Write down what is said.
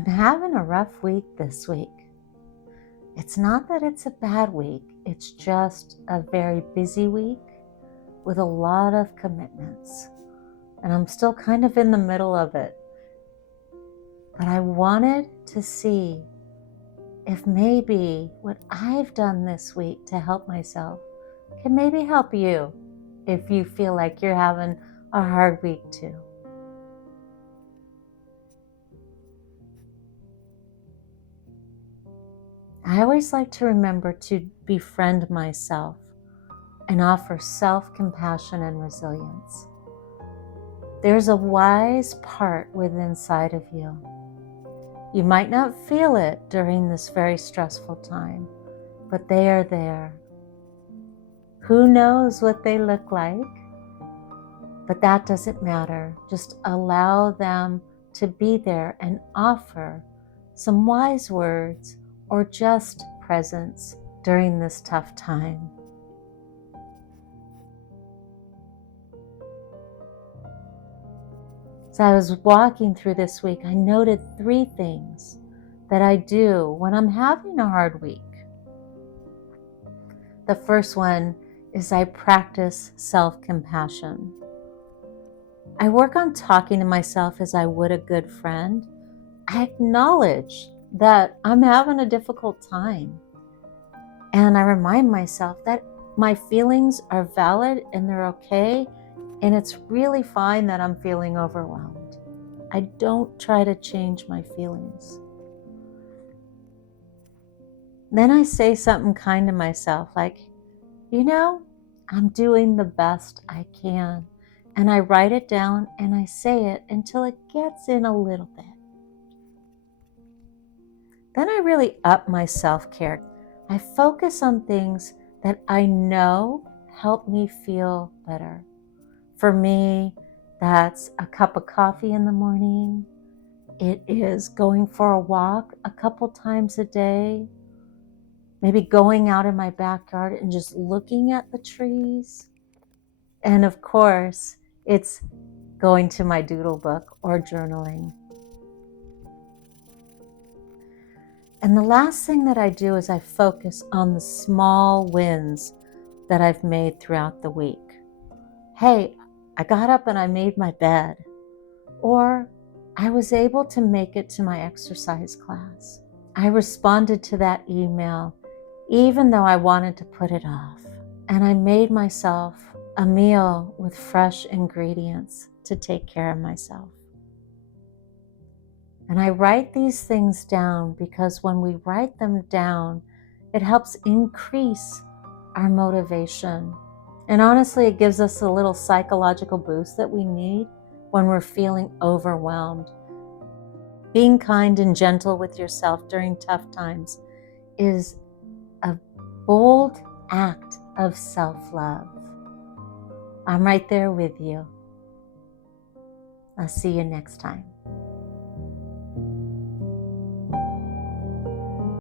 I'm having a rough week this week. It's not that it's a bad week, it's just a very busy week with a lot of commitments. And I'm still kind of in the middle of it. But I wanted to see if maybe what I've done this week to help myself can maybe help you if you feel like you're having a hard week too. I always like to remember to befriend myself and offer self-compassion and resilience. There's a wise part within inside of you. You might not feel it during this very stressful time, but they are there. Who knows what they look like? But that doesn't matter. Just allow them to be there and offer some wise words or just presence during this tough time. As I was walking through this week, I noted 3 things that I do when I'm having a hard week. The first one is I practice self-compassion. I work on talking to myself as I would a good friend. I acknowledge that I'm having a difficult time. And I remind myself that my feelings are valid and they're okay. And it's really fine that I'm feeling overwhelmed. I don't try to change my feelings. Then I say something kind to myself like, I'm doing the best I can. And I write it down and I say it until it gets in a little bit. Then I really up my self-care. I focus on things that I know help me feel better. For me, that's a cup of coffee in the morning. It is going for a walk a couple times a day. Maybe going out in my backyard and just looking at the trees. And of course, it's going to my doodle book or journaling. And the last thing that I do is I focus on the small wins that I've made throughout the week. Hey, I got up and I made my bed. Or I was able to make it to my exercise class. I responded to that email even though I wanted to put it off. And I made myself a meal with fresh ingredients to take care of myself. And I write these things down because when we write them down, it helps increase our motivation. And honestly, it gives us a little psychological boost that we need when we're feeling overwhelmed. Being kind and gentle with yourself during tough times is a bold act of self-love. I'm right there with you. I'll see you next time.